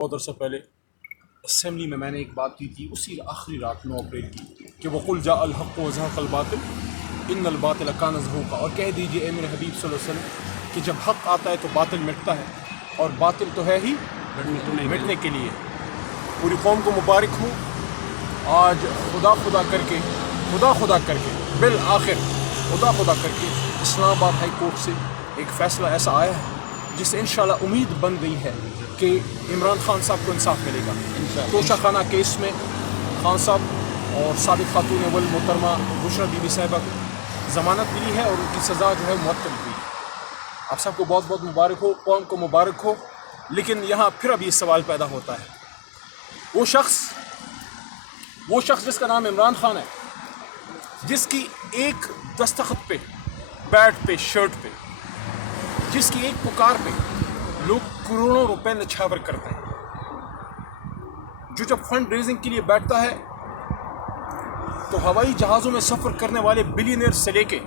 بہت عرصہ پہلے اسمبلی میں نے ایک بات کی تھی، اسی آخری رات 9 اپریل کی، کہ وَقُلْ جَاءَ الْحَقُّ وَزَهَقَ الْبَاطِلُ إِنَّ الْبَاطِلَ كَانَ زَهُوقًا، اور کہہ دیجئے اے میرے حبیب صلی اللہ علیہ وسلم کہ جب حق آتا ہے تو باطل مٹتا ہے، اور باطل تو ہے ہی مٹنے کے لیے۔ پوری قوم کو مبارک ہو، آج خدا کر کے بالآخر خدا کر کے اسلام آباد ہائی کورٹ سے ایک فیصلہ ایسا آیا ہے جس سے انشاءاللہ امید بن گئی ہے کہ عمران خان صاحب کو انصاف ملے گا۔ توشہ خانہ کیس میں خان صاحب اور سابق خاتون اول محترمہ بشرا بی بی صاحبہ کو ضمانت ملی ہے اور ان کی سزا جو ہے معطل ہوئی ہے۔ آپ سب کو بہت بہت مبارک ہو، قوم کو مبارک ہو، لیکن یہاں پھر ابھی سوال پیدا ہوتا ہے، وہ شخص جس کا نام عمران خان ہے، جس کی ایک دستخط پہ، بیٹ پہ، شرٹ پہ، جس کی ایک پکار پہ لوگ کروڑوں روپے نچھاور کرتے ہیں، جو جب فنڈ ریزنگ کے لیے بیٹھتا ہے تو ہوائی جہازوں میں سفر کرنے والے بلینئر سے لے کے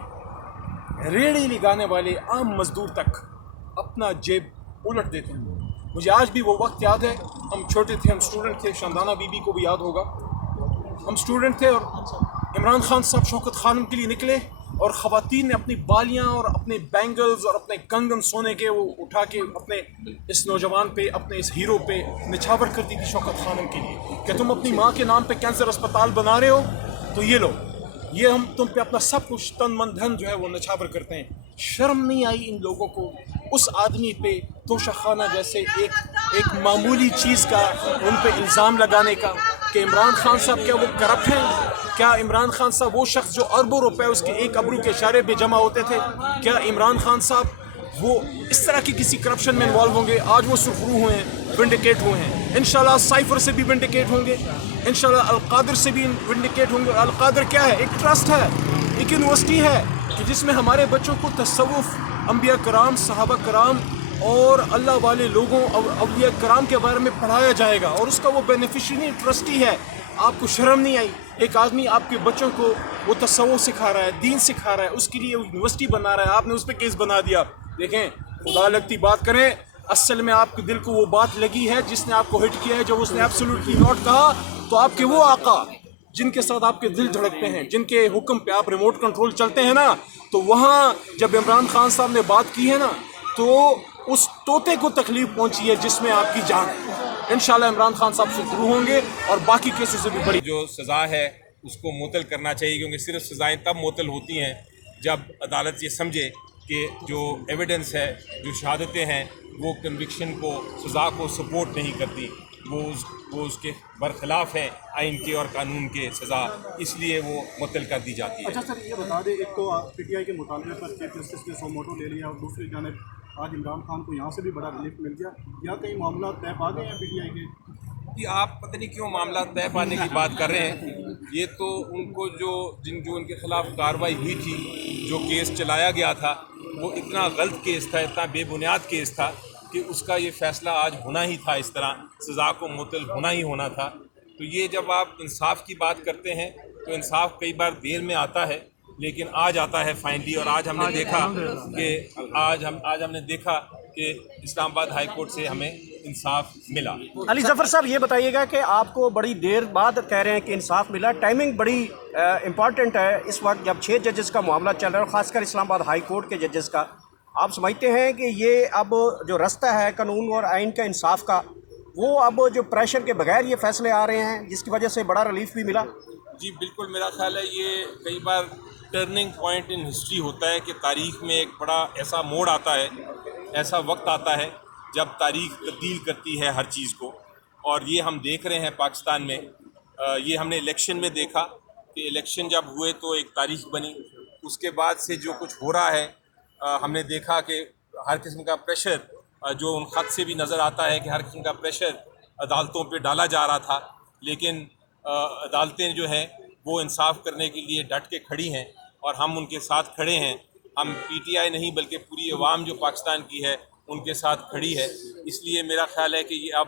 ریڑھی لگانے والے عام مزدور تک اپنا جیب الٹ دیتے ہیں۔ مجھے آج بھی وہ وقت یاد ہے، ہم چھوٹے تھے، ہم اسٹوڈنٹ تھے، شاندانہ بی بی کو بھی یاد ہوگا، ہم اسٹوڈنٹ تھے اور عمران خان صاحب شوکت خانم کے لیے نکلے اور خواتین نے اپنی بالیاں اور اپنے بینگلز اور اپنے کنگن سونے کے وہ اٹھا کے اپنے اس نوجوان پہ، اپنے اس ہیرو پہ نچھاور کرتی تھی شوکت خانم کے لیے کہ تم اپنی ماں کے نام پہ کینسر اسپتال بنا رہے ہو تو یہ لو، یہ ہم تم پہ اپنا سب کچھ تن من دھن جو ہے وہ نچھاور کرتے ہیں۔ شرم نہیں آئی ان لوگوں کو اس آدمی پہ توشہ خانہ جیسے ایک معمولی چیز کا ان پہ الزام لگانے کا کہ عمران خان صاحب کیا وہ کرپٹ ہیں؟ کیا عمران خان صاحب وہ شخص جو اربوں روپے اس کے ایک ابرو کے اشارے پہ جمع ہوتے تھے، کیا عمران خان صاحب وہ اس طرح کی کسی کرپشن میں انوالو ہوں گے؟ آج وہ سرخرو ہوئے ہیں، ونڈیکیٹ ہوئے ہیں، انشاءاللہ سائفر سے بھی ونڈیکیٹ ہوں گے، انشاءاللہ القادر سے بھی ونڈیکیٹ ہوں گے۔ القادر کیا ہے؟ ایک ٹرسٹ ہے، ایک یونیورسٹی ہے کہ جس میں ہمارے بچوں کو تصوف، انبیاء کرام، صحابہ کرام اور اللہ والے لوگوں، اولیاء کرام کے بارے میں پڑھایا جائے گا، اور اس کا وہ بینیفیشری ٹرسٹی ہے۔ آپ کو شرم نہیں آئی؟ ایک آدمی آپ کے بچوں کو وہ تصوف سکھا رہا ہے، دین سکھا رہا ہے، اس کے لیے وہ یونیورسٹی بنا رہا ہے، آپ نے اس پہ کیس بنا دیا۔ دیکھیں، خدا لگتی بات کریں، اصل میں آپ کے دل کو وہ بات لگی ہے جس نے آپ کو ہٹ کیا ہے، جب اس نے ایبسولوٹلی ناٹ کہا تو آپ کے وہ آقا جن کے ساتھ آپ کے دل دھڑکتے ہیں، جن کے حکم پہ آپ ریموٹ کنٹرول چلتے ہیں نا، تو وہاں جب عمران خان صاحب نے بات کی ہے نا تو اس طوطے کو تکلیف پہنچی ہے جس میں آپ کی جان ہے۔ انشاءاللہ عمران خان صاحب سرخرو ہوں گے اور باقی کیسوں سے بھی بڑی جو سزا ہے اس کو معطل کرنا چاہیے، کیونکہ صرف سزائیں تب معطل ہوتی ہیں جب عدالت یہ سمجھے کہ جو ایویڈنس ہے، جو شہادتیں ہیں، وہ کنوکشن کو، سزا کو سپورٹ نہیں کرتی، وہ اس کے برخلاف ہیں آئین کے اور قانون کے سزا، اس لیے وہ معطل کر دی جاتی ہے۔ اچھا سر، یہ بتا دیں، ایک تو پی ٹی آئی کے مطالبے پر چیف جسٹس نے سو موٹو لے لیا اور دوسری جانب آج عمران خان کو یہاں سے بھی بڑا ریلیف مل گیا، یا کئی معاملات طے پا گئے ہیں پی ٹی آئی کے؟ کہ آپ پتہ نہیں کیوں معاملات طے پانے کی بات کر رہے ہیں، یہ تو ان کو جو ان کے خلاف کارروائی ہوئی تھی، جو کیس چلایا گیا تھا، وہ اتنا غلط کیس تھا، اتنا بے بنیاد کیس تھا کہ اس کا یہ فیصلہ آج ہونا ہی تھا، اس طرح سزا کو معطل ہونا ہی ہونا تھا۔ تو یہ جب آپ انصاف کی بات کرتے ہیں تو انصاف کئی بار دیر میں آتا ہے، لیکن آج آتا ہے فائنلی، اور آج ہم نے دیکھا کہ اسلام آباد ہائی کورٹ سے ہمیں انصاف ملا۔ علی ظفر صاحب، یہ بتائیے گا کہ آپ کو بڑی دیر بعد کہہ رہے ہیں کہ انصاف ملا، ٹائمنگ بڑی امپارٹنٹ ہے اس وقت جب 6 ججز کا معاملہ چل رہا ہے، اور خاص کر اسلام آباد ہائی کورٹ کے ججز کا۔ آپ سمجھتے ہیں کہ یہ اب جو رستہ ہے قانون اور آئین کا، انصاف کا، وہ اب جو پریشر کے بغیر یہ فیصلے آ رہے ہیں جس کی وجہ سے بڑا ریلیف بھی ملا؟ جی بالکل، میرا خیال ہے یہ کئی بار ٹرننگ پوائنٹ ان ہسٹری ہوتا ہے کہ تاریخ میں ایک بڑا ایسا موڑ آتا ہے، ایسا وقت آتا ہے جب تاریخ تبدیل کرتی ہے ہر چیز کو، اور یہ ہم دیکھ رہے ہیں پاکستان میں۔ یہ ہم نے الیکشن میں دیکھا کہ الیکشن جب ہوئے تو ایک تاریخ بنی، اس کے بعد سے جو کچھ ہو رہا ہے، ہم نے دیکھا کہ ہر قسم کا پریشر، جو ان خط سے بھی نظر آتا ہے کہ ہر قسم کا پریشر عدالتوں پہ ڈالا جا رہا تھا، لیکن عدالتیں جو ہیں وہ انصاف کرنے کے لیے ڈٹ کے کھڑی ہیں، اور ہم ان کے ساتھ کھڑے ہیں۔ ہم پی ٹی آئی نہیں بلکہ پوری عوام جو پاکستان کی ہے ان کے ساتھ کھڑی ہے، اس لیے میرا خیال ہے کہ یہ اب